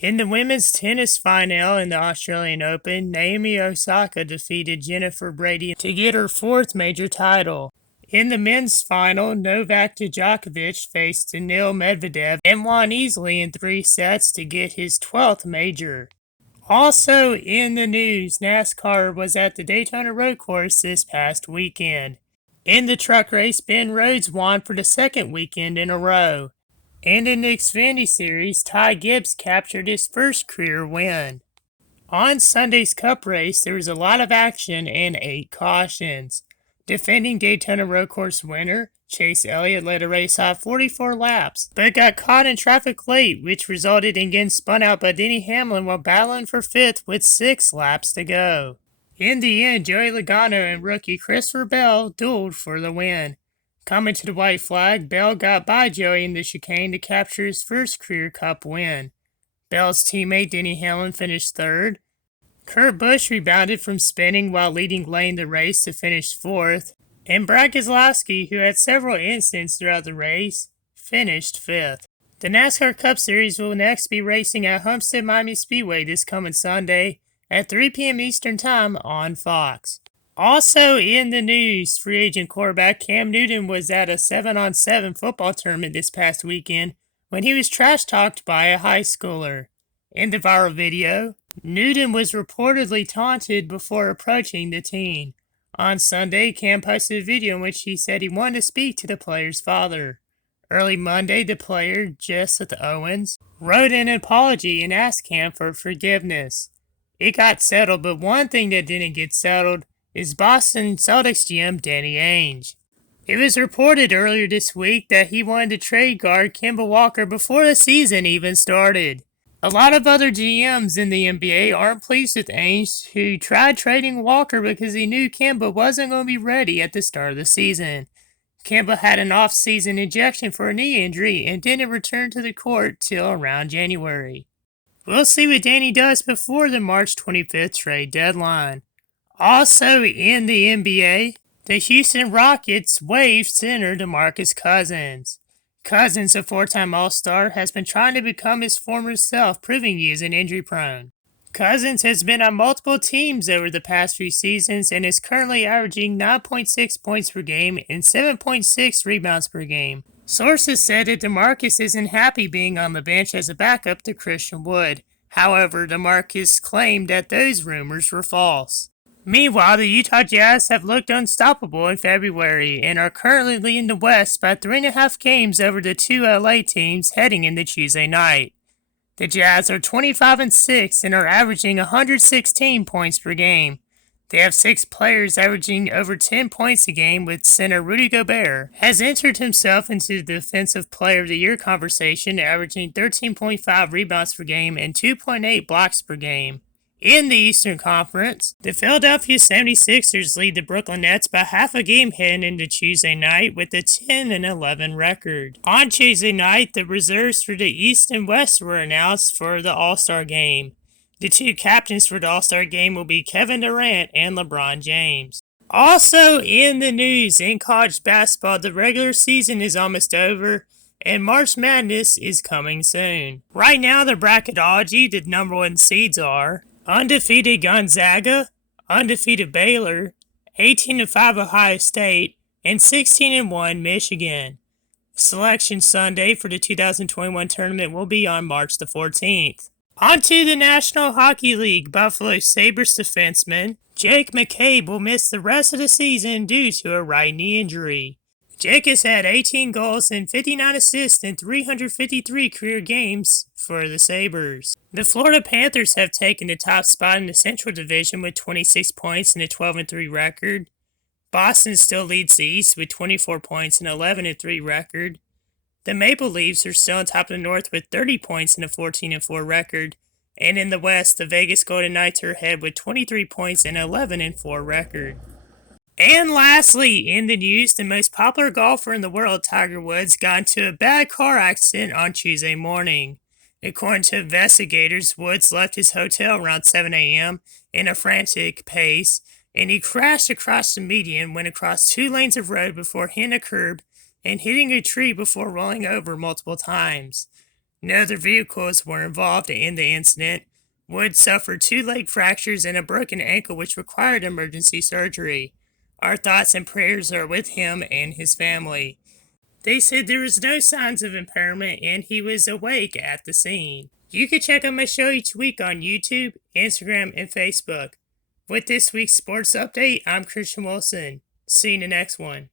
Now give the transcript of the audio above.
In the women's tennis final in the Australian Open, Naomi Osaka defeated Jennifer Brady to get her fourth major title. In the men's final, Novak Djokovic faced Daniil Medvedev and won easily in 3 sets to get his 12th major. Also in the news, NASCAR was at the Daytona Road Course this past weekend. In the truck race, Ben Rhodes won for the second weekend in a row. And in the Xfinity Series, Ty Gibbs captured his first career win. On Sunday's Cup race, there was a lot of action and 8 cautions. Defending Daytona Road Course winner, Chase Elliott led a race off 44 laps, but got caught in traffic late, which resulted in getting spun out by Denny Hamlin while battling for 5th with 6 laps to go. In the end, Joey Logano and rookie Christopher Bell dueled for the win. Coming to the white flag, Bell got by Joey in the chicane to capture his first career Cup win. Bell's teammate Denny Hamlin finished 3rd. Kurt Busch rebounded from spinning while leading Lane the race to finish 4th. And Brad Keselowski, who had several incidents throughout the race, finished 5th. The NASCAR Cup Series will next be racing at Homestead Miami Speedway this coming Sunday at 3 p.m. Eastern Time on Fox. Also in the news, free agent quarterback Cam Newton was at a 7-on-7 football tournament this past weekend when he was trash-talked by a high schooler. In the viral video, Newton was reportedly taunted before approaching the teen. On Sunday, Cam posted a video in which he said he wanted to speak to the player's father. Early Monday, the player, Jesseth Owens, wrote an apology and asked Cam for forgiveness. It got settled, but one thing that didn't get settled is Boston Celtics GM Danny Ainge. It was reported earlier this week that he wanted to trade guard Kemba Walker before the season even started. A lot of other GMs in the NBA aren't pleased with Ainge, who tried trading Walker because he knew Kemba wasn't going to be ready at the start of the season. Kemba had an off-season injection for a knee injury and didn't return to the court till around January. We'll see what Danny does before the March 25th trade deadline. Also in the NBA, the Houston Rockets waived center DeMarcus Cousins. Cousins, a 4-time All-Star, has been trying to become his former self, proving he isn't injury-prone. Cousins has been on multiple teams over the past few seasons and is currently averaging 9.6 points per game and 7.6 rebounds per game. Sources said that DeMarcus isn't happy being on the bench as a backup to Christian Wood. However, DeMarcus claimed that those rumors were false. Meanwhile, the Utah Jazz have looked unstoppable in February and are currently leading the West by 3.5 games over the 2 LA teams heading into Tuesday night. The Jazz are 25-6 and are averaging 116 points per game. They have 6 players averaging over 10 points a game, with center Rudy Gobert has entered himself into the Defensive Player of the Year conversation, averaging 13.5 rebounds per game and 2.8 blocks per game. In the Eastern Conference, the Philadelphia 76ers lead the Brooklyn Nets by half a game heading into Tuesday night with a 10-11 record. On Tuesday night, the reserves for the East and West were announced for the All-Star Game. The 2 captains for the All-Star Game will be Kevin Durant and LeBron James. Also in the news, in college basketball, the regular season is almost over, and March Madness is coming soon. Right now, the bracketology, the number 1 seeds are undefeated Gonzaga, undefeated Baylor, 18-5 Ohio State, and 16-1 Michigan. Selection Sunday for the 2021 tournament will be on March the 14th. On to the National Hockey League. Buffalo Sabres defenseman Jake McCabe will miss the rest of the season due to a right knee injury. Jake has had 18 goals and 59 assists in 353 career games for the Sabres. The Florida Panthers have taken the top spot in the Central Division with 26 points and a 12-3 record. Boston still leads the East with 24 points and 11-3 record. The Maple Leafs are still on top of the North with 30 points and a 14-4 record. And in the West, the Vegas Golden Knights are ahead with 23 points and 11-4 record. And lastly, in the news, the most popular golfer in the world, Tiger Woods, got into a bad car accident on Tuesday morning. According to investigators, Woods left his hotel around 7 a.m. in a frantic pace, and he crashed across the median, went across 2 lanes of road before hitting a curb and hitting a tree before rolling over multiple times. No other vehicles were involved in the incident. Wood suffered 2 leg fractures and a broken ankle, which required emergency surgery. Our thoughts and prayers are with him and his family. They said there was no signs of impairment and he was awake at the scene. You can check out my show each week on YouTube, Instagram, and Facebook. With this week's sports update, I'm Christian Wilson. See you in the next one.